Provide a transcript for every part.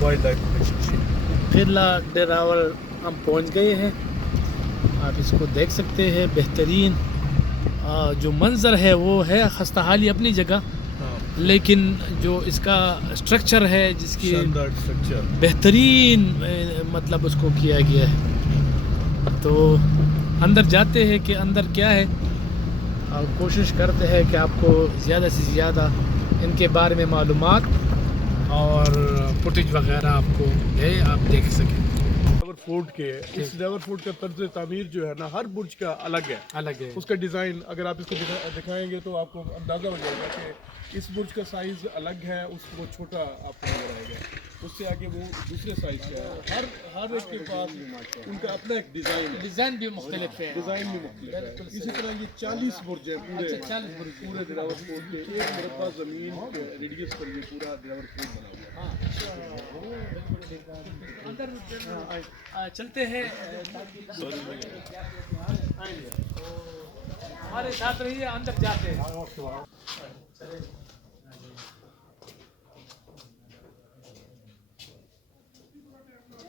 Wild life protection. قلعہ ڈراور ہم پہنچ گئے ہیں. آپ اس کو دیکھ سکتے ہیں. بہترین جو منظر ہے وہ ہے خستہ حالی اپنی جگہ, لیکن جو اس کا اسٹرکچر ہے جس کی بہترین مطلب اس کو کیا گیا ہے. تو اندر جاتے ہیں کہ اندر کیا ہے, اور کوشش کرتے ہیں کہ آپ کو زیادہ سے زیادہ ان کے بارے میں معلومات اور فوٹیج وغیرہ آپ کو دے, آپ دیکھ سکیں. ڈراور فورٹ کے اس ڈراور فورٹ کا طرز تعمیر جو ہے نا ہر برج کا الگ ہے. اس کا ڈیزائن اگر آپ اس کو دکھائیں گے تو آپ کو اندازہ ہو جائے گا کہ اس برج کا سائز الگ ہے, اس کو چھوٹا آپ کو نظر آئے گا. اس سے آگے وہ دوسرے سائز کا ہے. ہر ایک کے پاس ان کا اپنا ایک ڈیزائن بھی مختلف ہے. اسی طرح یہ 40 برج ہیں پورے ڈراور فورٹ کے. ایک مربع زمین ریڈیس پر یہ پورا ڈراور فورٹ بنا ہوا ہے. چلتے ہیں, ہمارے ساتھ رہیے, اندر جاتے ہیں.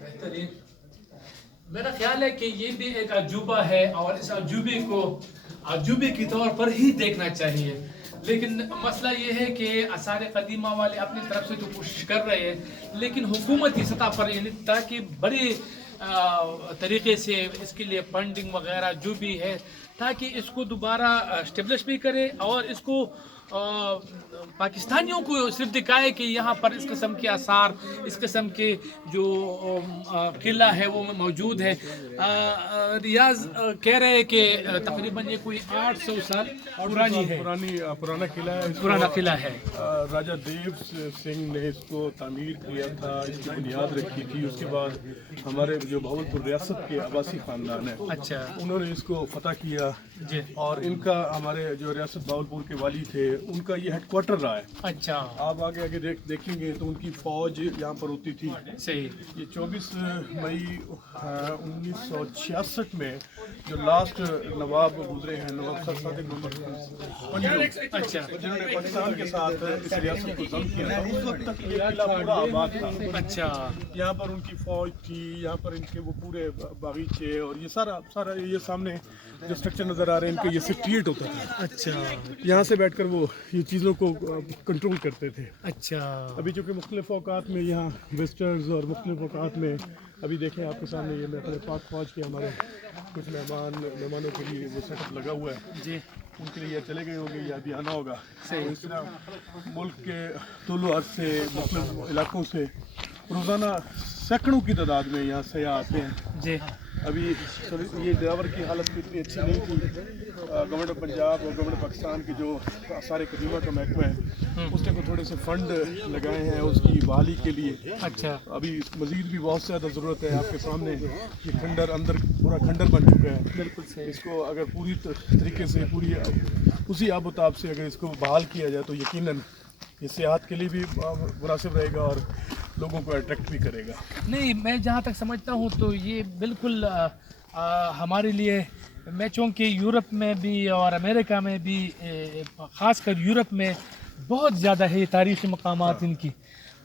بہترین. میرا خیال ہے کہ یہ بھی ایک عجوبہ ہے اور اس عجوبے کو عجوبے کے طور پر ہی دیکھنا چاہیے. لیکن مسئلہ یہ ہے کہ آثار قدیمہ والے اپنی طرف سے تو کوشش کر رہے ہیں, لیکن حکومتی سطح پر یعنی تاکہ بڑے طریقے سے اس کے لیے فنڈنگ وغیرہ جو بھی ہے تاکہ اس کو دوبارہ اسٹیبلش بھی کرے اور اس کو پاکستانیوں کو صرف دکھائے کہ یہاں پر اس قسم کے آثار, اس قسم کے جو قلعہ ہے وہ موجود ہے. ریاض کہہ رہے ہیں کہ تقریباً یہ کوئی 800 سال پرانی ہے. پرانا قلعہ ہے. راجہ دیو سنگھ نے اس کو تعمیر کیا تھا, اس کی بنیاد رکھی تھی. اس کے بعد ہمارے جو بہاولپور ریاست کے عباسی خاندان ہیں, اچھا, انہوں نے اس کو فتح کیا جی, اور ان کا ہمارے جو ریاست بہاولپور کے والی تھے ان کا یہ ہیڈ کوارٹر رہا ہے. اچھا, آپ آگے دیکھیں گے تو ان کی فوج یہاں پر ہوتی تھی. صحیح. یہ 24 مئی 1966 میں جو لاسٹ نواب گزرے ہیں, نواب سر صادق محمد, اچھا, جنہوں نے پاکستان کے ساتھ اس ریاست کو ضم کیا تھا, اس وقت تک یہ قلعہ پورا آباد تھا. اچھا, یہاں پر ان کی فوج تھی, یہاں پر ان کے وہ پورے باغیچے اور یہ سارا یہ سامنے جو اسٹرکچر نظر آ رہے ہیں ان کے, یہ 68 ہوتا تھا. اچھا, یہاں سے بیٹھ کر وہ یہ چیزوں کو کنٹرول کرتے تھے. اچھا. ابھی چونکہ مختلف اوقات میں یہاں وزٹرز اور مختلف اوقات میں ابھی دیکھیں آپ کے سامنے یہ محفل پاک فوج کے ہمارے کچھ مہمانوں کے لیے وہ سیٹ اپ لگا ہوا ہے. جی, ان کے لیے چلے گئے ہوں گے یا ابھی آنا ہوگا. اس طرح ملک کے طول و عرض سے مختلف علاقوں سے روزانہ سینکڑوں کی تعداد میں یہاں سیاح آتے ہیں. جی, ابھی یہ ڈراور کی حالت بھی اتنی اچھی نہیں تھی. گورنمنٹ آف پنجاب اور گورنمنٹ پاکستان کی جو آثار قدیمہ کا محکمہ ہے اس نے کو تھوڑے سے فنڈ لگائے ہیں اس کی بحالی کے لیے. اچھا, ابھی مزید بھی بہت زیادہ ضرورت ہے. آپ کے سامنے یہ کھنڈر اندر پورا کھنڈر بن چکا ہے. بالکل صحیح. اس کو اگر پوری طریقے سے پوری اسی آب و تاب سے اگر اس کو بحال کیا جائے تو یقیناً یہ سیاحت کے لیے بھی مناسب رہے گا اور لوگوں کو اٹریکٹ بھی کرے گا. نہیں, میں جہاں تک سمجھتا ہوں تو یہ بالکل ہمارے لیے, میں چونکہ یورپ میں بھی اور امریکہ میں بھی, خاص کر یورپ میں بہت زیادہ ہے تاریخی مقامات ان کی,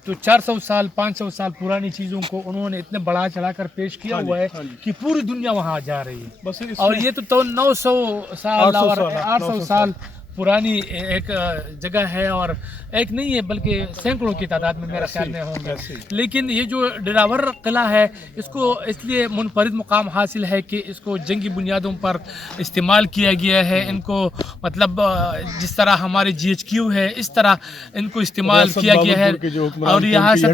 تو 400 سال 500 سال پرانی چیزوں کو انہوں نے اتنے بڑا چڑھا کر پیش کیا ہوا ہے کہ پوری دنیا وہاں جا رہی ہے. بس اور یہ تو 900 سال اور 800 سال پرانی ایک جگہ ہے, اور ایک نہیں ہے بلکہ سینکڑوں کی تعداد میں میرا خیال میں ہوں گے. لیکن یہ جو ڈراور قلعہ ہے اس کو اس لیے منفرد مقام حاصل ہے کہ اس کو جنگی بنیادوں پر استعمال کیا گیا ہے. ان کو مطلب جس طرح ہمارے GHQ ہے اس طرح ان کو استعمال کیا گیا ہے, اور یہاں سے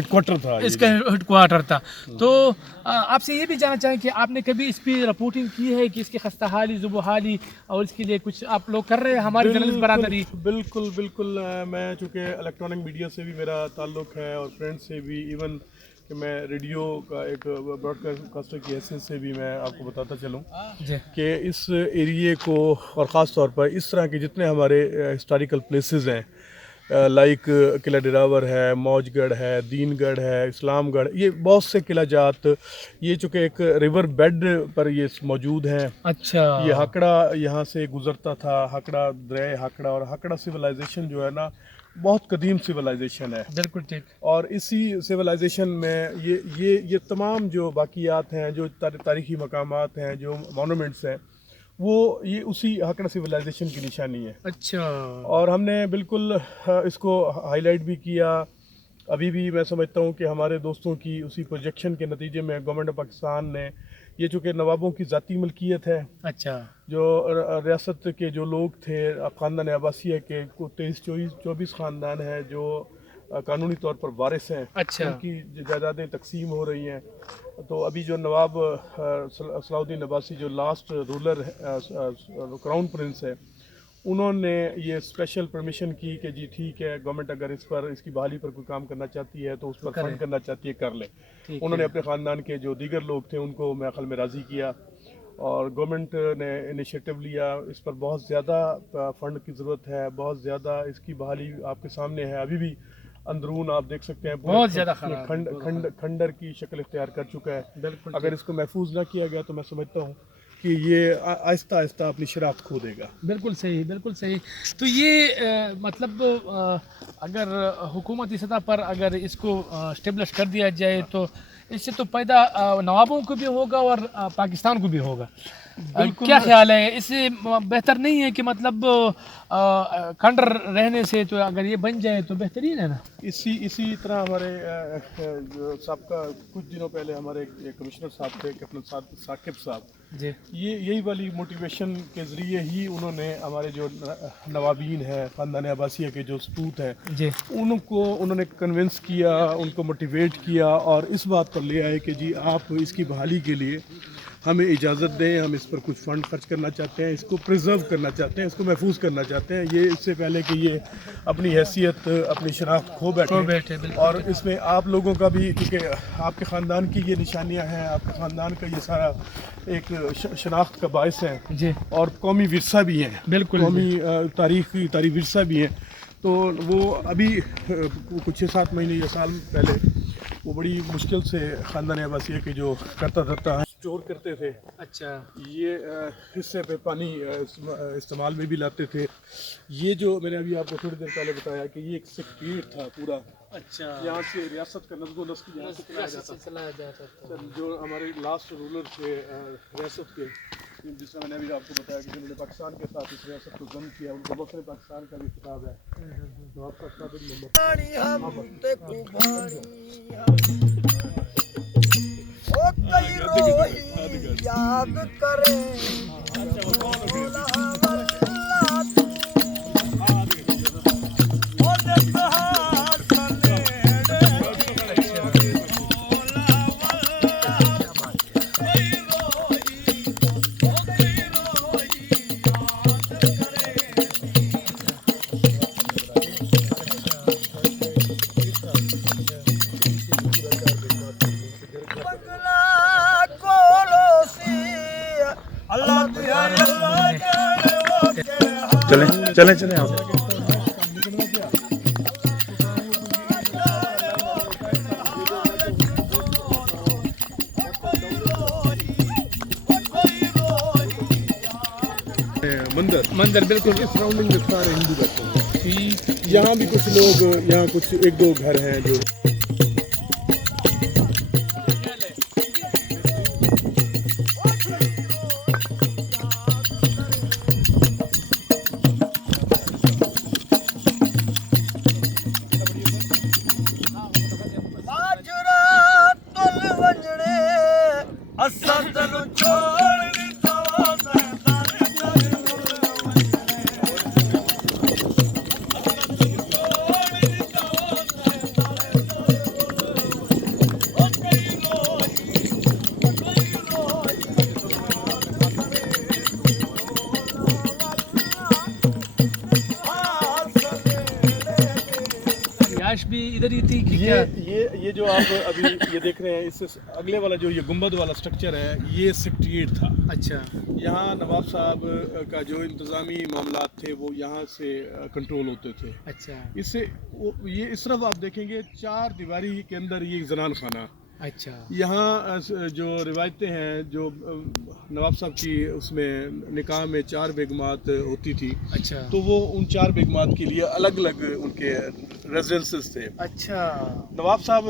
اس کا ہیڈ کوارٹر تھا. تو آپ سے یہ بھی جاننا چاہیں کہ آپ نے کبھی اس پہ رپورٹنگ کی ہے کہ اس کی خستہ حالی زبو حالی اور اس کے لیے کچھ آپ لوگ کر رہے ہیں ہماری جرنلسٹ برادری؟ بالکل. میں چونکہ الیکٹرانک میڈیا سے بھی میرا تعلق ہے اور فرینڈ سے بھی, ایون کہ میں ریڈیو کا ایک براڈ کاسٹر کی حیثیت سے بھی میں آپ کو بتاتا چلوں کہ اس ایریے کو اور خاص طور پر اس طرح کے جتنے ہمارے ہسٹوریکل پلیسز ہیں لائک قلعہ ڈراور ہے, موج گڑھ ہے, دین گڑھ ہے, اسلام گڑھ, یہ بہت سے قلعہ جات یہ چونکہ ایک ریور بیڈ پر یہ موجود ہیں. اچھا, یہ ہکڑا یہاں سے گزرتا تھا, ہکڑا دریا ہکڑا, اور ہکڑا سویلائزیشن جو ہے نا بہت قدیم سویلائزیشن ہے. بالکل ٹھیک. اور اسی سویلائزیشن میں یہ تمام جو باقیات ہیں، جو تاریخی مقامات ہیں، جو مونومنٹس ہیں، وہ یہ اسی ہکڑا سویلائزیشن کی نشانی ہے. اچھا. اور ہم نے بالکل اس کو ہائی لائٹ بھی کیا. ابھی بھی میں سمجھتا ہوں کہ ہمارے دوستوں کی اسی پروجیکشن کے نتیجے میں گورنمنٹ آف پاکستان نے، یہ چونکہ نوابوں کی ذاتی ملکیت ہے. اچھا. جو ریاست کے جو لوگ تھے، خاندان عباسیہ کے 23-24 خاندان ہیں جو قانونی طور پر وارث ہیں. اچھا. ان کی جائیدادیں تقسیم ہو رہی ہیں. تو ابھی جو نواب صلاح الدین عباسی جو لاسٹ رولر کراؤن پرنس ہے، انہوں نے یہ اسپیشل پرمیشن کی کہ جی ٹھیک ہے، گورنمنٹ اگر اس کی بحالی پر کوئی کام کرنا چاہتی ہے تو اس پر فنڈ کرنا چاہتی ہے، کر لے. انہوں نے اپنے خاندان کے جو دیگر لوگ تھے ان کو میرے خیال میں راضی کیا، اور گورنمنٹ نے انیشیٹو لیا. اس پر بہت زیادہ فنڈ کی ضرورت ہے، بہت زیادہ اس کی بحالی آپ کے سامنے ہے. ابھی بھی اندرون آپ دیکھ سکتے ہیں بہت زیادہ کھنڈر کی شکل اختیار کر چکا ہے. اگر اس کو محفوظ نہ کیا گیا تو میں سمجھتا ہوں کہ یہ آہستہ آہستہ اپنی شناخت کھو دے گا. بالکل صحیح، بالکل صحیح. تو یہ مطلب اگر حکومتی سطح پر اگر اس کو اسٹیبلش کر دیا جائے تو اس سے تو پیدا نوابوں کو بھی ہوگا اور پاکستان کو بھی ہوگا. کیا خیال ہے؟ اس سے بہتر نہیں ہے کہ مطلب کھنڈر رہنے سے تو اگر یہ بن جائے تو بہترین ہے نا؟ اسی طرح ہمارے سابقہ کچھ دنوں پہلے ہمارے کمشنر صاحب تھے، کیپٹن ثاقب صاحب جی، یہی والی موٹیویشن کے ذریعے ہی انہوں نے ہمارے جو نوابین ہیں، خاندان عباسیہ کے جو سپوت ہیں، جی، انہوں نے کنونس کیا، ان کو موٹیویٹ کیا اور اس بات پر لے آئے کہ جی آپ اس کی بحالی کے لیے ہمیں اجازت دیں، ہم اس پر کچھ فنڈ خرچ کرنا چاہتے ہیں، اس کو پریزرو کرنا چاہتے ہیں، اس کو محفوظ کرنا چاہتے ہیں. یہ اس سے پہلے کہ یہ اپنی حیثیت، اپنی شناخت کھو بیٹھے. اور اس میں آپ لوگوں کا بھی، کیونکہ آپ کے خاندان کی یہ نشانیاں ہیں، آپ کے خاندان کا یہ سارا ایک شناخت کا باعث ہے جی، اور قومی ورثہ بھی ہیں. بالکل قومی تاریخی ورثہ بھی ہیں. تو وہ ابھی کچھ 6-7 مہینے یا سال پہلے وہ بڑی مشکل سے خاندان عباسیہ کے جو کرتا دھرتا اسٹور کرتے تھے. اچھا. یہ حصے پہ پانی استعمال میں بھی لاتے تھے. یہ جو میں نے ابھی آپ کو تھوڑی دیر پہلے بتایا کہ یہ ایک سیکریٹ تھا پورا. اچھا. یہاں سے ریاست کا نظم و نسق یہاں سے چلایا جاتا تھا. جو ہمارے لاسٹ رولر تھے ریاست کے، جس طرح میں نے ابھی آپ کو بتایا کہ جنہوں نے پاکستان کے ساتھ اس ریاست کو ضم کیا، ان کو بکر پاکستان کا بھی خطاب ہے. نواب کا خطاب یاد کرے چلیں آپ. مندر بالکل سراؤنڈنگ میں سارے ہندو بیٹھے ہیں. یہاں بھی کچھ لوگ، یہاں کچھ 1-2 گھر ہیں جو بھی ادھر ہی تھی. یہ جو آپ ابھی یہ دیکھ رہے ہیں، اس سے اگلے والا جو یہ گنبد والا سٹرکچر ہے، یہ سیکریٹریٹ تھا. اچھا. یہاں نواب صاحب کا جو انتظامی معاملات تھے وہ یہاں سے کنٹرول ہوتے تھے. اچھا. اس سے یہ اس طرف آپ دیکھیں گے 4 دیواری کے اندر یہ زنان خانہ، اچھا یہاں جو روایتیں ہیں جو نواب صاحب کی اس میں نکاح میں 4 بیگمات ہوتی تھی، اچھا تو وہ ان 4 بیگمات کے لیے الگ الگ ان کے ریزیڈنسز تھے. اچھا نواب صاحب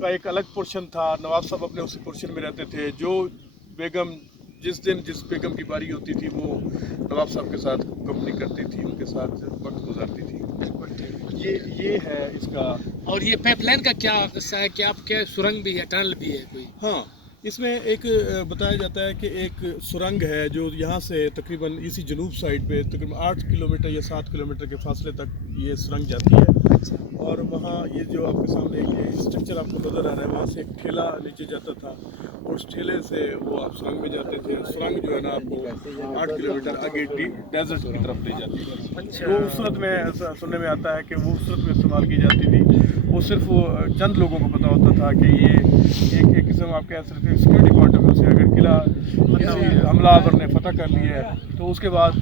کا ایک الگ پورشن تھا، نواب صاحب اپنے اسی پورشن میں رہتے تھے. جو بیگم جس بیگم کی باری ہوتی تھی وہ نواب صاحب کے ساتھ کمپنی کرتی تھی، ان کے ساتھ وقت گزارتی تھی. یہ ہے اس کا. اور یہ پائپ لائن کا کیا قصہ ہے کہ آپ کے سرنگ بھی ہے، ٹنل بھی ہے کوئی؟ ہاں، اس میں ایک بتایا جاتا ہے کہ ایک سرنگ ہے جو یہاں سے تقریباً اسی جنوب سائڈ پہ تقریباً 8 کلومیٹر یا 7 کلومیٹر کے فاصلے تک یہ سرنگ جاتی ہے. اور وہاں یہ جو آپ کے سامنے یہ اسٹرکچر آپ کو نظر آ رہا ہے، وہاں سے ایک ٹھیلا نیچے جاتا تھا اور اس ٹھیلے سے وہ آپ سرنگ میں جاتے تھے. سرنگ جو ہے نا آپ کو 8 کلومیٹر آگے ڈیزرٹ کی طرف لے جاتی ہے. وہ اس صورت میں سننے میں آتا ہے کہ وہ اس صورت میں استعمال کی جاتی تھی. وہ صرف چند لوگوں کو پتہ ہوتا تھا کہ یہ ایک قسم آپ کہہ سکتے ہیں سیکورٹی پوائنٹ آف ویو سے اگر قلعہ کسی حملہ آور نے فتح کر لیا ہے تو اس کے بعد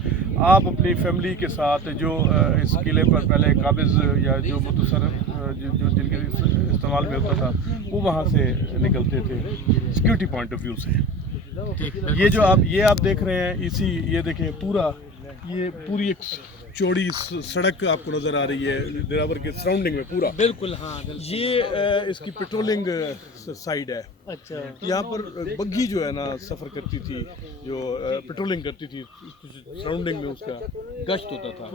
آپ اپنی فیملی کے ساتھ جو اس قلعے پر پہلے قابض یا جو متصرف جو جن کے استعمال میں ہوتا تھا وہ وہاں سے نکلتے تھے سیکورٹی پوائنٹ آف ویو سے. یہ آپ دیکھ رہے ہیں یہ دیکھیں پوری ایک چوڑی سڑک آپ کو نظر آ رہی ہے دراور کے سراؤنڈنگ میں پورا. بالکل ہاں. یہ اس کی پیٹرولنگ سائڈ ہے. اچھا. یہاں پر بگھی جو ہے نا سفر کرتی تھی، جو پیٹرولنگ کرتی تھی، سراؤنڈنگ میں اس کا گشت ہوتا تھا.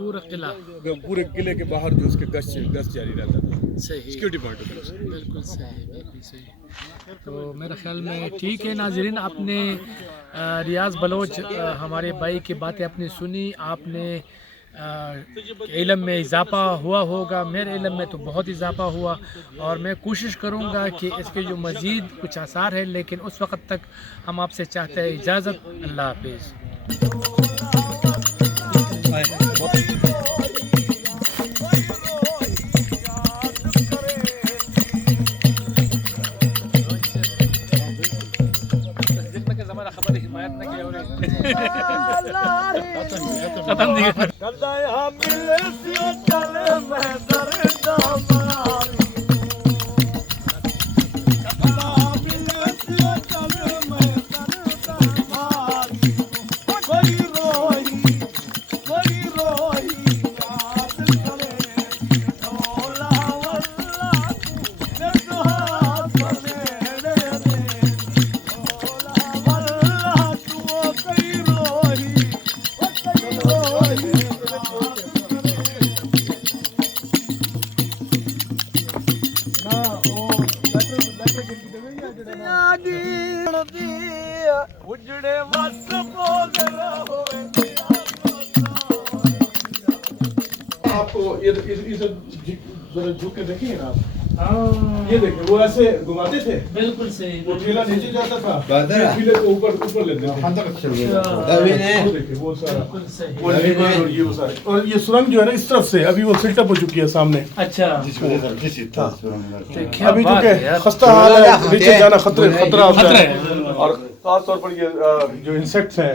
پورے قلعے کے باہر جو اس کے گشت جاری رہتا تھا. صحیح. سیکورٹی پوائنٹ آف ویو سے. بالکل صحیح، بالکل صحیح. تو میرے خیال میں ٹھیک ہے ناظرین، آپ نے ریاض بلوچ ہمارے بھائی کی باتیں اپنی سنی. آپ نے علم میں اضافہ ہوا ہوگا، میرے علم میں تو بہت اضافہ ہوا، اور میں کوشش کروں گا کہ اس کے جو مزید کچھ آثار ہیں، لیکن اس وقت تک ہم آپ سے چاہتے ہیں اجازت. اللہ حافظ. ختم نہیں اجڑے وس بول ہوئے. آپ کو یہ ذرا جھک کے دیکھیں نا آپ. یہ دیکھیں وہ ایسے گھماتے تھے. بالکل صحیح. وہ ٹھیلا نیچے جاتا تھا، ٹھیلے کو اوپر لیتے تھے. وہ سارا وہ لیور اور یہ سارے. اور یہ سرنگ جو ہے نا اس طرف سے ابھی وہ سیٹ اپ ہو چکی ہے سامنے. اچھا. ابھی چونکہ خستہ حال ہے، نیچے جانا خطرہ ہوتا ہے، اور خاص طور پر یہ جو انسیکٹس ہیں.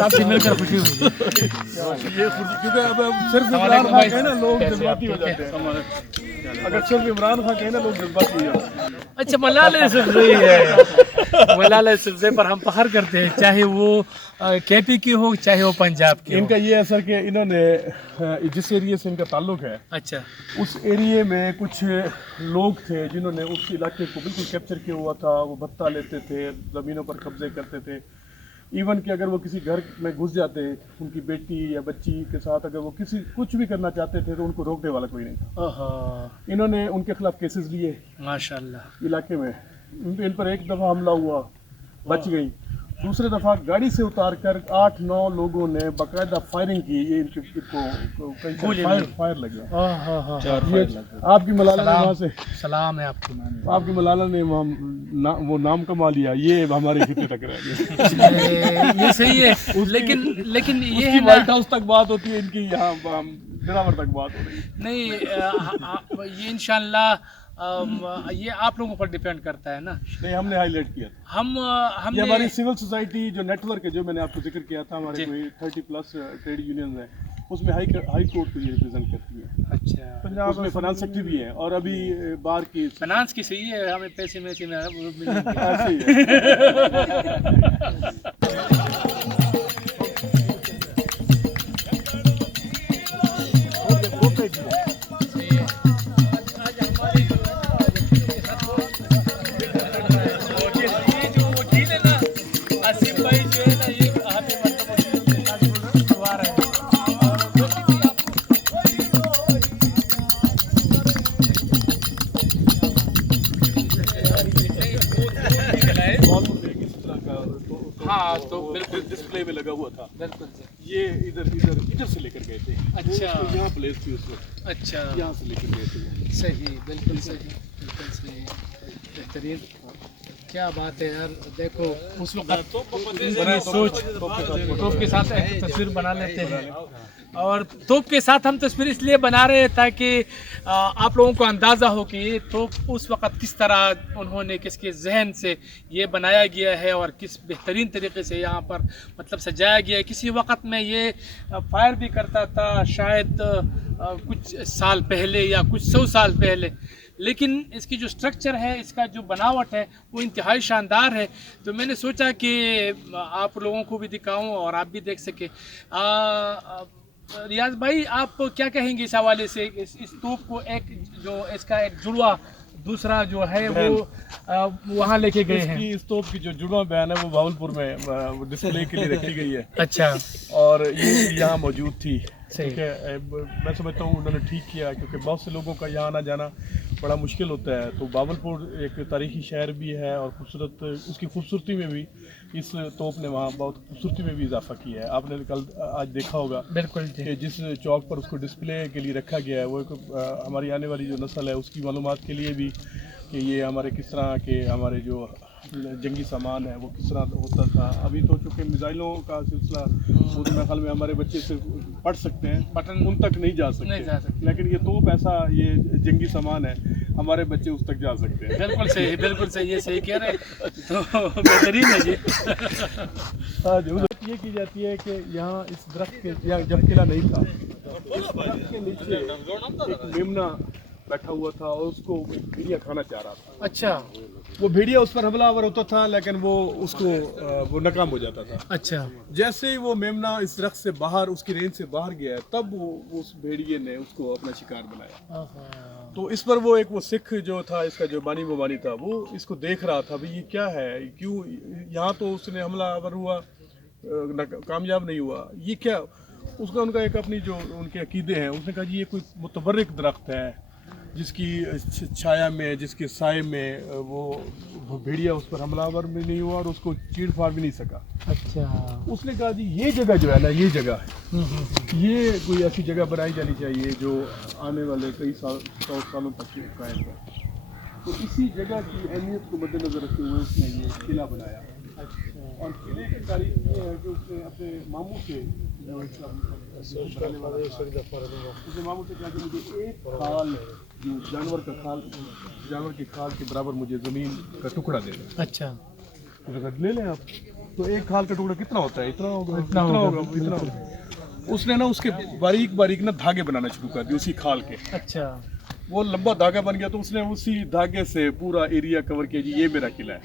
آپ سے مل کر خوشی ہوئی. کیونکہ اب صرف عمران خان کہے نا لوگ جذباتی ہو جاتے ہیں. اگر صرف عمران خان کہے نا لوگ جذباتی ہو جاتے ہیں. اچھا، ملالہ یوسفزئی ہے. ملالہ یوسفزئی پر ہم فخر کرتے ہیں، چاہے وہ کے پی کی ہو چاہے وہ پنجاب کی. ان کا یہ اثر کہ انہوں نے جس ایریے سے ان کا تعلق ہے، اچھا، اس ایریے میں کچھ لوگ تھے جنہوں نے اس علاقے کو بالکل کیپچر کیا ہوا تھا. وہ بھتہ لیتے تھے، زمینوں پر قبضے کرتے تھے. ایون کہ اگر وہ کسی گھر میں گھس جاتے ان کی بیٹی یا بچی کے ساتھ، اگر وہ کچھ بھی کرنا چاہتے تھے تو ان کو روکنے والا کوئی نہیں تھا. انہوں نے ان کے خلاف کیسز لیے ماشاءاللہ علاقے میں. ان پر ایک دفعہ حملہ ہوا، بچ گئی. دوسرے دفعہ گاڑی سے اتار کر 8-9 لوگوں نے باقاعدہ فائرنگ کی. یہ فائر لگا. آپ کی ملالہ نے وہاں سے سلام ہے آپ کی ملالہ نے وہاں वो नाम कमा लिया, ये हमारे खिते तक रह गए। ये सही है, लेकिन ये है व्हाइट हाउस तक बात होती है इनकी, यहाँ ड्राइवर तक बात हो रही है। नहीं, ये इंशाल्लाह ये आप लोगों पर डिपेंड करता है ना। नहीं, हमने हाईलाइट किया था। हमने हमारी सिविल सोसाइटी जो नेटवर्क है, जो मैंने आपको जिक्र किया था, हमारे कोई 30+ ट्रेड यूनियन है, उसमें हाई कोर्ट को ये रिप्रेजेंट करती है। अच्छा, पंजाब में फाइनेंस सेक्रेटरी भी है, और अभी बार की फाइनेंस की सही है, हमें पैसे में मिलेंगे। ऐसे ही है। हाँ, तो बिल्कुल डिस्प्ले में लगा हुआ था। बिल्कुल ये इधर से लेकर गए थे। अच्छा, यहाँ प्लेस थी उस वक्त। अच्छा, यहाँ से लेकर गए थे। सही, बिल्कुल सही, बिल्कुल सही, बेहतरीन। क्या बात है यार, देखो उस वक्त सोच तोप के साथ एक तस्वीर बना लेते हैं, और तोप के साथ हम तस्वीर इसलिए बना रहे हैं ताकि आप लोगों को अंदाज़ा हो कि ये तोप उस वक्त किस तरह उन्होंने, किसके जहन से ये बनाया गया है और किस बेहतरीन तरीके से यहाँ पर मतलब सजाया गया है। किसी वक्त में ये फायर भी करता था शायद कुछ साल पहले या कुछ 100 साल पहले, लेकिन इसकी जो स्ट्रक्चर है, इसका जो बनावट है, वो इंतहाई शानदार है। तो मैंने सोचा कि आप लोगों को भी दिखाऊं और आप भी देख सके। रियाज भाई, आप क्या कहेंगे इस हवाले से? इस तोप को एक जो इसका एक जुड़वा दूसरा जो है वो वहाँ लेके गए हैं। इस तोप की जो जुड़वा बयान है वो भावलपुर में डिस्प्ले के लिए रखी गई है। अच्छा, और ये यहाँ मौजूद थी। सही है, मैं समझता हूँ उन्होंने ठीक किया, क्योंकि बहुत से लोगों का यहाँ आना जाना बड़ा मुश्किल होता है। तो भावलपुर एक तारीखी शहर भी है, और खूबसूरत, उसकी खूबसूरती में भी इस तोप ने वहाँ बहुत खूबसूरती में भी इजाफा किया है। आपने कल आज देखा होगा बिल्कुल कि जिस चौक पर उसको डिस्प्ले के लिए रखा गया है, वो एक हमारी आने वाली जो नस्ल है उसकी मालूमात के लिए भी, कि ये हमारे किस तरह के हमारे जो जंगी सामान है वो किस तरह होता था। अभी तो चूँकि मिसाइलों का सिलसिला, वो तो मेरे ख्याल में हमारे बच्चे सिर्फ पढ़ सकते हैं, बटन उन तक नहीं जा सकते, लेकिन ये तोप ऐसा, ये जंगी सामान है, हमारे बच्चे उस तक जा सकते हैं। बिल्कुल सही, बिल्कुल सही, ये सही कह रहे हैं। तो बेहतरीन है जी। हाँ जी, ये की जाती है कि यहाँ इस दरख्त के, यहाँ जब किला नहीं था, इस दरख्त के नीचे एक मेमना बैठा हुआ था और उसको भेड़िया खाना चाह रहा था। अच्छा, वो भेड़िया उस पर हमलावर होता था, लेकिन वो उसको वो नाकाम हो जाता था। अच्छा, जैसे ही वो मेमना इस दरख्त से बाहर, उसकी रेंज से बाहर गया, तब वो उस भेड़िए ने उसको अपना शिकार बनाया। तो इस पर वो एक वो सिख जो था, इसका जो बानी मुबानी था, वो इसको देख रहा था, भाई ये क्या है, क्यों यहाँ तो उसने हमलावर हुआ, कामयाब नहीं हुआ, ये क्या। उसका उनका एक अपनी जो उनके अकीदे हैं, उसने कहा जी ये कोई मुतबर्रिक दरख्त है, जिसकी छाया में, जिसके साए में वो भेड़िया उस पर हमलावर भी नहीं हुआ और उसको चीड़ फाड़ भी नहीं सका। अच्छा, उसने कहा जी ये जगह जो है ना, ये जगह है, ये कोई ऐसी जगह बनाई जानी चाहिए जो आने वाले कई 100 सालों तक कायम रहे। तो इसी जगह की अहमियत को मद्देनजर रखते हुए उसने ये किला बनाया। और किले की तारीफ ये है कि उसने अपने मामू से, उसने मामू से कहा कि मुझे एक खाल, जो जानवर का खाल, जानवर की खाल के बराबर मुझे ज़मीन का टुकड़ा दे दें। अच्छा, तो ले लें आप। तो एक खाल का टुकड़ा कितना होता है? इतना होगा, इतना होगा। उसने ना उसके बारीक बारीक ना धागे बनाना शुरू कर दिए उसी खाल के। अच्छा, वो लंबा धागा बन गया, तो उसने उसी धागे से पूरा एरिया कवर किया जी, ये मेरा किला है।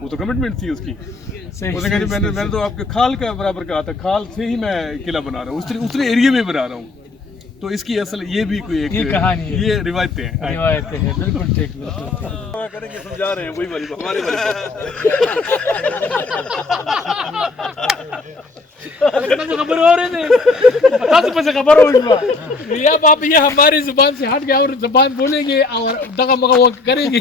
वो तो कमिटमेंट थी उसकी। उसने कहा मैंने तो आपके खाल का बराबर कहा था, खाल से ही मैं किला बना रहा हूँ, उतने एरिया में बना रहा हूँ। तो इसकी असल ये भी कोई एक ये कहानी है, ये रिवायतें हैं, बिल्कुल ठीक, बिल्कुल करेंगे, समझा रहे हैं वही वाली हमारे खबर हो रही नहीं, पता खबर हो या आप ये हमारी जुबान से हट गया और जुबान बोलेंगे और दगा मगा वो करेंगे।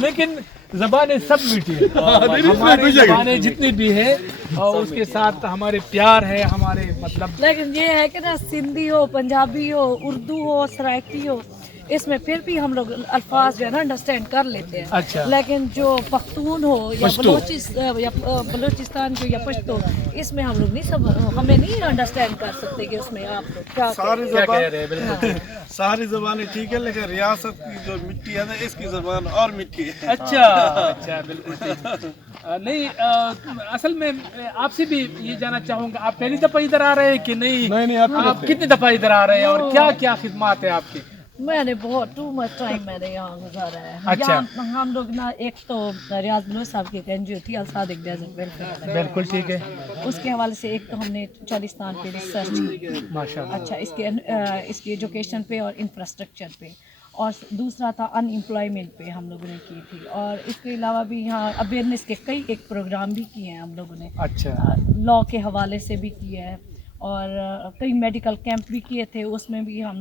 लेकिन ज़बानें सब मीठी है, हमारी ज़बानें जितनी भी है और उसके साथ हमारे प्यार है, हमारे मतलब। लेकिन ये है कि ना, सिंधी हो, पंजाबी हो, उर्दू हो, सराइकी हो, इसमें फिर भी हम लोग अल्फाज जो है ना अंडरस्टैंड कर लेते हैं। अच्छा। लेकिन जो पख्तून हो या पश्तो। बलूचिस्तान को या पश्तो, इसमें हम लोग नहीं सब हमें नहीं अंडरस्टैंड कर सकते कि उसमें आप लोग क्या क्या कह रहे हैं, बिल्कुल। सारी जबानें ठीक है, लेकिन रियासत की जो मिट्टी है ना, इसकी जबान और मिट्टी है। अच्छा अच्छा, बिल्कुल ठीक। नहीं, असल में आपसे भी ये जानना चाहूँगा, आप पहली दफ़ा इधर आ रहे हैं कि नहीं? नहीं, आप कितनी दफ़ा इधर आ रहे हैं और क्या क्या खिदमत है आपकी? मैंने बहुत टू मच टाइम मैंने यहाँ गुजारा है। अच्छा। यहाँ हम लोग ना, एक तो रियाज बलोच साहब की एक NGO थी अल-सादिक डेजर्ट वेलफेयर, बिल्कुल ठीक है, उसके हवाले से एक तो हमने चालिस्तान पे रिसर्च की, माशाल्लाह। अच्छा, इसकी एजुकेशन पे और इंफ्रास्ट्रक्चर पे, और दूसरा था अनएम्प्लॉयमेंट पे हम लोगों ने की थी, और इसके अलावा भी यहाँ अवेयरनेस के कई एक प्रोग्राम भी किए हैं हम लोगों ने, अच्छा लॉ के हवाले से भी किया है, और कई मेडिकल कैंप भी किए थे, उसमें भी हम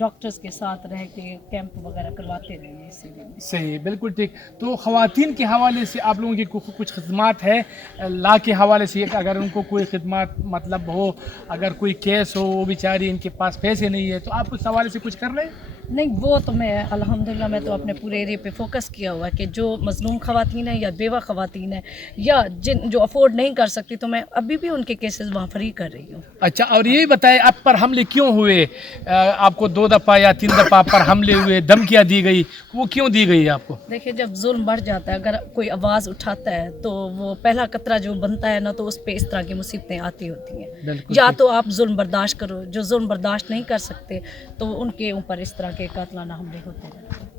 डॉक्टर्स के साथ रह के कैंप वगैरह करवाते रहे हैं इसीलिए। सही, बिल्कुल ठीक। तो ख़वातीन के हवाले से आप लोगों की कुछ खिदमत है ला के हवाले से, अगर उनको कोई खिदमत मतलब हो, अगर कोई केस हो, वो बेचारी इनके पास पैसे नहीं है, तो आप उस हवाले से कुछ कर रहे हैं? नहीं, वो तो मैं अल्हम्दुलिल्लाह मैं तो अपने पूरे एरिया पे फोकस किया हुआ है कि जो मजलूम ख़वातीन है या बेवा ख़वातीन है या जिन जो अफोर्ड नहीं कर सकती, तो मैं अभी भी उनके केसेस वहाँ फ्री कर रही हूँ। अच्छा, और ये बताएं आप पर हमले क्यों हुए? आपको 2 दफ़ा या 3 दफ़ा आप पर हमले हुए, धमकियाँ दी गई, वो क्यों दी गई आपको? देखिए, जब जुल्म बढ़ जाता है, अगर कोई आवाज़ उठाता है तो वो पहला कतरा जो बनता है ना, तो उस पर इस तरह की मुसीबतें आती होती हैं। या तो आप जुल्म बर्दाश्त करो, जो जुल्म बर्दाश्त नहीं कर सकते तो उनके ऊपर इस तरह के कातलाना हमले होते हैं।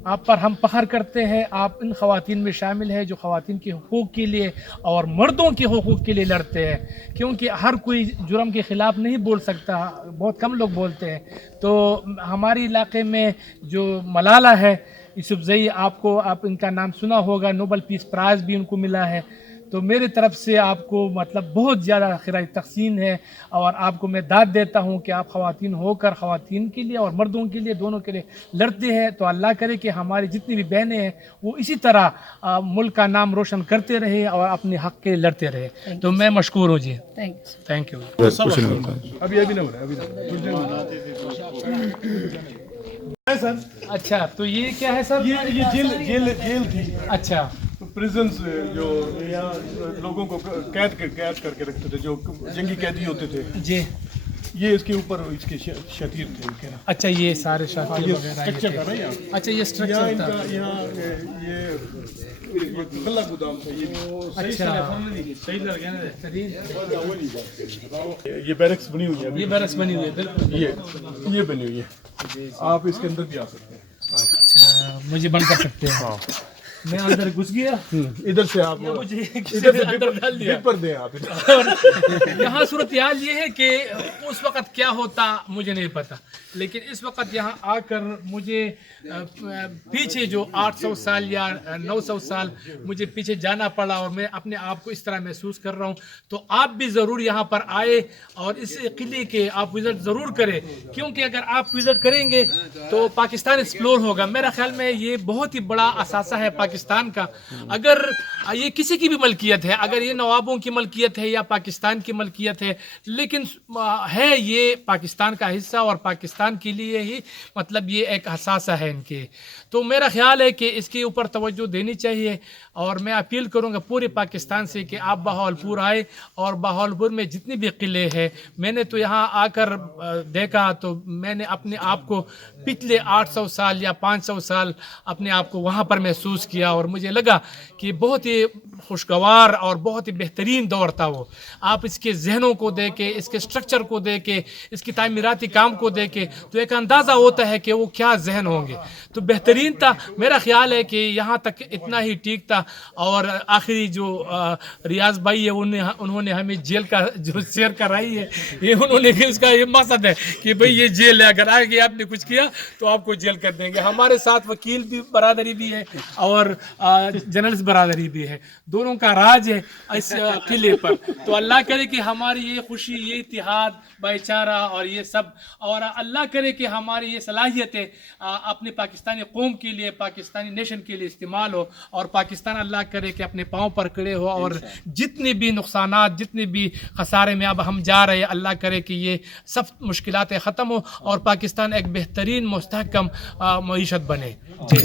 आप पर हम फख्र करते हैं, आप इन ख़वातीन में शामिल हैं जो ख़वातीन के हुकूक़ के लिए और मर्दों के हुकूक़ के लिए लड़ते हैं, क्योंकि हर कोई जुर्म के ख़िलाफ़ नहीं बोल सकता, बहुत कम लोग बोलते हैं। तो हमारे इलाके में जो मलाला है यूसुफजई, आप इनका नाम सुना होगा, नोबल पीस प्राइज़ भी उनको मिला है। तो मेरे तरफ से आपको मतलब बहुत ज़्यादा खिराज तक़सीम है, और आपको मैं दाद देता हूँ कि आप ख़वातीन होकर ख़वातीन के लिए और मर्दों के लिए, दोनों के लिए लड़ते हैं। तो अल्लाह करे कि हमारी जितनी भी बहनें हैं वो इसी तरह मुल्क का नाम रोशन करते रहे और अपने हक़ के लड़ते रहे। तो मैं मशकूर हूँ जी, थैंक यू। अभी ना सर। अच्छा, तो ये क्या है सर? ये जेल थी। अच्छा, प्रिजन्स जो यहाँ लोगों को कैद करके रखते थे, जो जंगी कैदी होते थे जी, ये इसके ऊपर इसके शतीर थे इनके। अच्छा, ये सारे शातिर ये वगैरह ये स्ट्रक्चर था थे। ना यहाँ। अच्छा, ये यहाँ स्ट्रक्चर था। इनका ये गल्ला गोदाम था ये। अच्छा, ये बैरक्स बनी हुई है, ये बरस बनी हुई है, बिल्कुल। ये बनी हुई है, आप इसके अंदर भी आ सकते हैं। अच्छा, मुझे बंद कर सकते हैं? हाँ, मैं अंदर घुस गया, इधर से आप मुझे इधर से अंदर डाल दिया। पर दें आप इधर। यहाँ सूरत हाल ये है कि उस वक़्त क्या होता मुझे नहीं पता, लेकिन इस वक़्त यहाँ आकर मुझे पीछे जो 800 साल या 900 साल मुझे पीछे जाना पड़ा, और मैं अपने आप को इस तरह महसूस कर रहा हूँ। तो आप भी ज़रूर यहाँ पर आए और इस किले के आप विज़िट ज़रूर करें, क्योंकि अगर आप विज़िट करेंगे तो पाकिस्तान एक्सप्लोर होगा। मेरा ख्याल में ये बहुत ही बड़ा असासा है पाकिस्तान का। अगर ये किसी की भी मलकियत है, अगर ये नवाबों की मलकियत है या पाकिस्तान की मलकियत है, लेकिन है ये पाकिस्तान का हिस्सा और पाकिस्तान के लिए ही मतलब ये एक असासा है इनके। तो मेरा ख्याल है कि इसके ऊपर तवज्जो देनी चाहिए, और मैं अपील करूंगा पूरे पाकिस्तान से कि आप बहावलपुर आए, और बहावलपुर में जितने भी किले हैं, मैंने तो यहाँ आकर देखा तो मैंने अपने आप को पिछले 800 साल या 500 साल अपने आप को वहाँ पर महसूस किया, और मुझे लगा कि बहुत ही खुशगवार और बहुत ही बेहतरीन दौर था वो। आप इसके जहनों को देखे, इसके स्ट्रक्चर को देखे, इसकी तामीराती काम को देखे, तो एक अंदाज़ा होता है कि वो क्या जहन होंगे। तो बेहतरीन था। मेरा ख्याल है कि यहाँ तक इतना ही ठीक था। और आखिरी जो रियाज भाई है उन्होंने हमें जेल का जो शेयर कराई है, ये उन्होंने इसका ये मकसद है कि भाई ये जेल है, अगर आगे आपने कुछ किया तो आपको जेल कर देंगे। हमारे साथ वकील भी बरादरी भी है, और और जर्नलिस्ट बरादरी भी है, दोनों का राज है इस किले पर। तो अल्लाह करे कि हमारी ये खुशी, ये इत्तेहाद, भाईचारा और ये सब, और अल्लाह करे कि हमारी ये सलाहियतें अपने पाकिस्तानी कौम के लिए, पाकिस्तानी नेशन के लिए इस्तेमाल हो, और पाकिस्तान अल्लाह करे कि अपने पाँव पर खड़े हो, और जितने भी नुकसानात, जितने भी खसारे में अब हम जा रहे हैं, अल्लाह करे कि ये सब मुश्किलातें ख़त्म हो और पाकिस्तान एक बेहतरीन मुस्तहकम मईशत बने। जी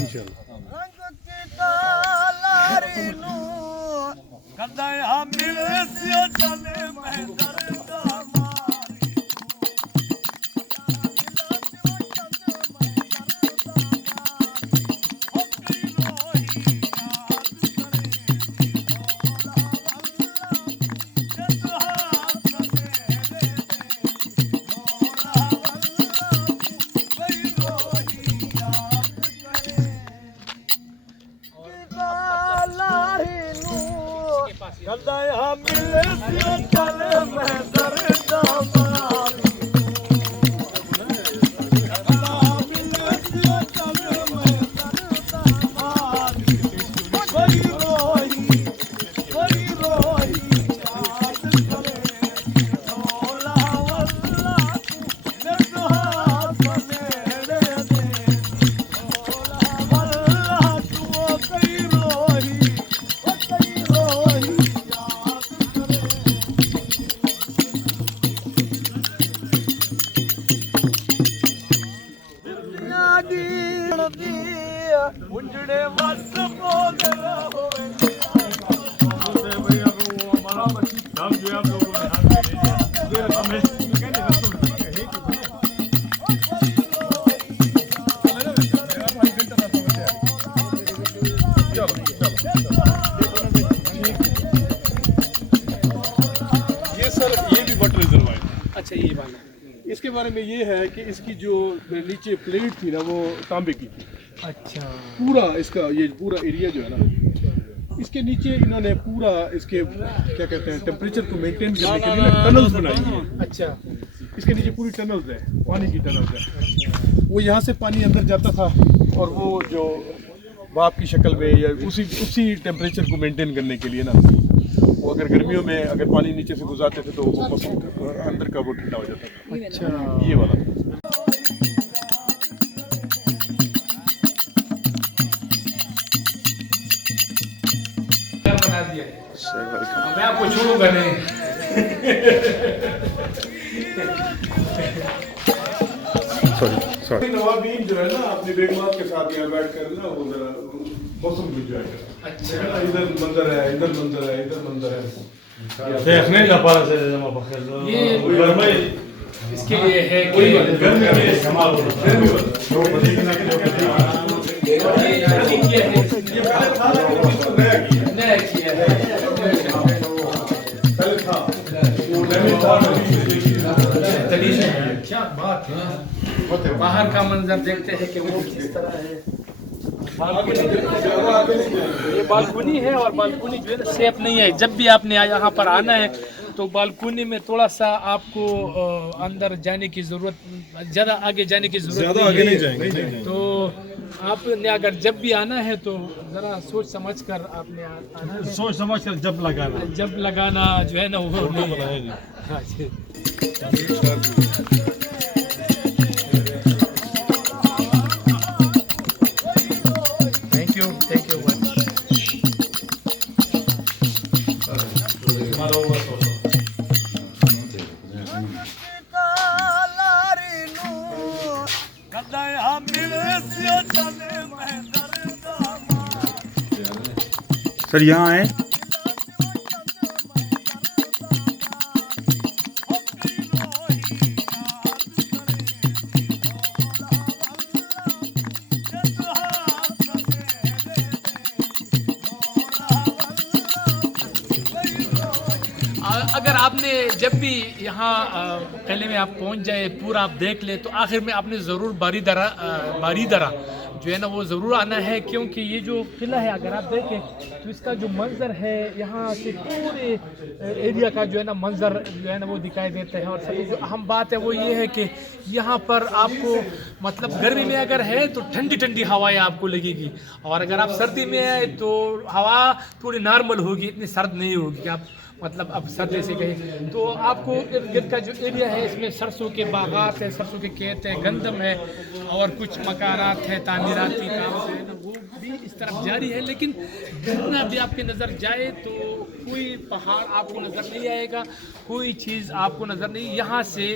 उजड़े वस पोगरा होवे काम जो है आप लोगों ने हाथ में ले लिया, हमें कहने का तो ये सर ये भी वाटर रिजर्व है। अच्छा, ये वाला इसके बारे में ये है कि इसकी जो नीचे प्लेट थी ना वो तांबे की थी। अच्छा, पूरा इसका ये पूरा एरिया जो है ना, इसके नीचे इन्होंने पूरा इसके क्या कहते हैं टेम्परेचर को मेंटेन करने के लिए टनल्स बनाई हैं। अच्छा, इसके नीचे पूरी टनल्स है, पानी की टनल्स है। वो यहाँ से पानी अंदर जाता था और वो जो भाप की शक्ल में या उसी टेम्परेचर को मेंटेन करने के लिए ना, वो अगर गर्मियों में अगर पानी नीचे से गुजारते थे तो वो मौसम अंदर का वो ठंडा हो जाता था। अच्छा, ये वाला बना दिया है। मैं आपको छोड़ूंगा नहीं। नवाबीन जो है ना अपनी बेगमात के साथ यहाँ बैठ कर ना वो जरा मौसम को एंजॉय कर। अच्छा, इधर मंदिर है, इधर मंदिर है, इधर मंदिर है। देखने का पारा से जमा पकड़ लो ये इसके लिए है कि गर्मी में कमाल हो रहा है। ये पहले था लेकिन इसको नया किया नया किया है। पहले था वो लेमन था, क्या बात है। बाहर का मंजर देखते हैं कि वो किस तरह है। ये बालकनी है और बालकनी जो है ना सेफ नहीं है। जब भी आपने यहाँ पर आना है तो बालकनी में थोड़ा सा आपको अंदर जाने की जरूरत, ज़्यादा आगे जाने की जरूरत नहीं है। तो आपने अगर जब भी आना है तो ज़रा सोच समझ कर आपने आना है। सोच समझ कर जब लगाना जो है ना वो नहीं है। हाँ जी। थैंक यू सर यहाँ है अगर आपने जब भी यहाँ किले में आप पहुँच जाए, पूरा आप देख ले, तो आखिर में आपने ज़रूर बारी दरा जो है ना वो ज़रूर आना है, क्योंकि ये जो किला है अगर आप देखें तो तो इसका जो मंजर है यहाँ से पूरे एरिया का जो है ना मंजर जो है ना वो दिखाई देता है। और सबसे जो अहम बात है वो ये है कि यहाँ पर आपको मतलब गर्मी में अगर है तो ठंडी ठंडी हवाएं आपको लगेगी, और अगर आप सर्दी में है तो हवा थोड़ी नॉर्मल होगी, इतनी सर्द नहीं होगी कि आप मतलब अब सर्दी से गए। तो आपको इर्द गिर्द का जो एरिया है इसमें सरसों के बागात है, सरसों के खेत है, गंदम है और कुछ मकानात है, तामीराती काम जो है ना वो भी इस तरफ जारी है। लेकिन जितना भी आपकी नज़र जाए तो कोई पहाड़ आपको नज़र नहीं आएगा, कोई चीज़ आपको नज़र नहीं। यहाँ से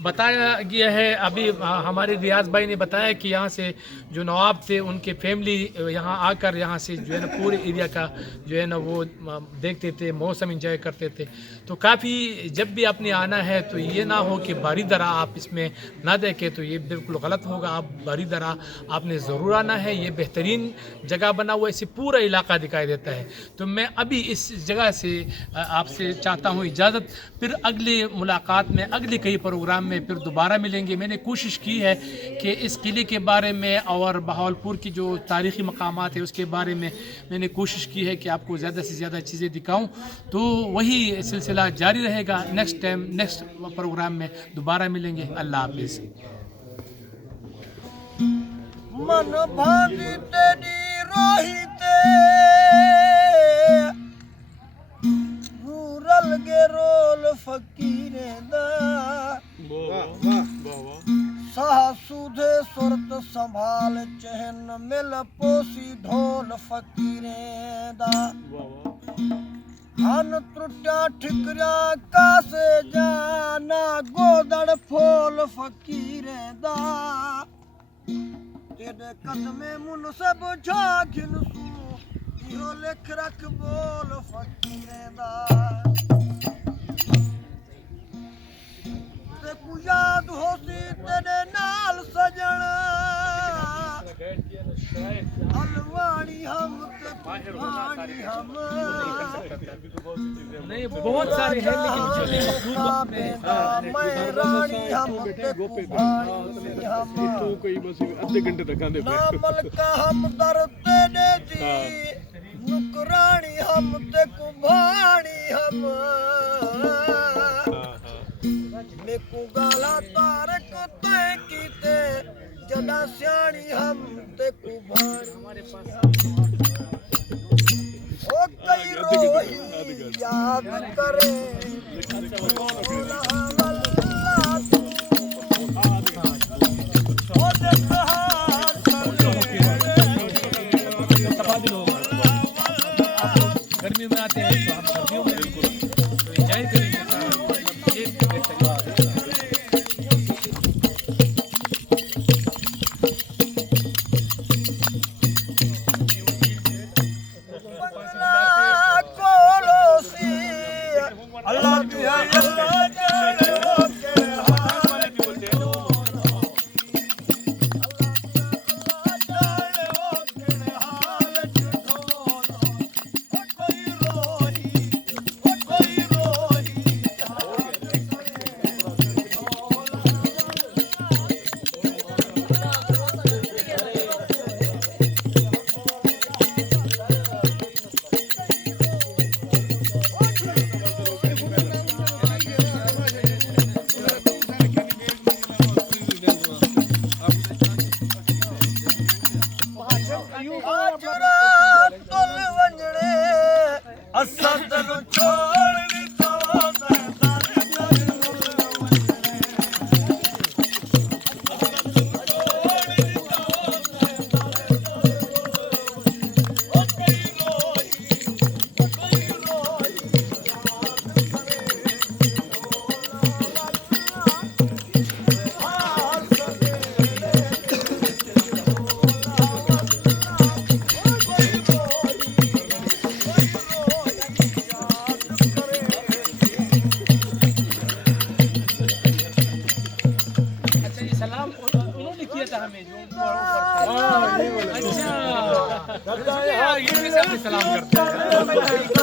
बताया गया है, अभी हमारे रियाज भाई ने बताया कि यहाँ से जो नवाब थे उनके फैमिली यहाँ आकर यहाँ से जो है ना पूरे एरिया का जो है ना वो देखते थे, मौसम इंजॉय करते थे। तो काफ़ी जब भी आपने आना है तो ये ना हो कि बारी दरा आप इसमें ना देखें, तो ये बिल्कुल गलत होगा। आप बारी दरा आपने ज़रूर आना है, ये बेहतरीन जगह बना हुआ, इससे पूरा इलाका दिखाई देता है। तो मैं अभी इस जगह से आपसे चाहता हूँ इजाज़त, फिर अगली मुलाकात में अगले कई प्रोग्राम में फिर दोबारा मिलेंगे। मैंने कोशिश की है कि इस किले के बारे में और बहावलपुर की जो तारीख़ी मकामात है उसके बारे में मैंने कोशिश की है कि आपको ज़्यादा से ज़्यादा चीज़ें दिखाऊं। तो वही सिलसिला जारी रहेगा। नेक्स्ट टाइम नेक्स्ट प्रोग्राम में दोबारा मिलेंगे। अल्लाह हाफिज़। मन भांदी तेरी रोही ते रूरल गे रोल फकीरे दा साह सूधे सुरत संभाल चहन मिल पोसी ढोल फकीरे दा हन त्रुट्या ठिकरिया कासे जाना गोदड़ फोल फकीरे दा तेरे कदमे मुन सब झाखिन सू इहो लिख रख बोल फकीरे दा ते कु याद होसी तेरे नाल सजन अलवाणी हम ते कुहानी हम नहीं बहुत सारे हैं मैं रानी हम ते कुहानी हम तो कोई बस आधे घंटे तक आंदे ना मलका हम दर तेरे जी नुकरानी हम ते कुहानी हम मेकू गाला तारक तय कीते जदा सियाणी हम ते कुहानी ओ कई रोही याद करे गर्मी में आते हैं तो हम सर्दियों में तो एंजॉय करेंगे। ये बेहतरीन बात है। अच्छा ये भी सलाम करते हैं।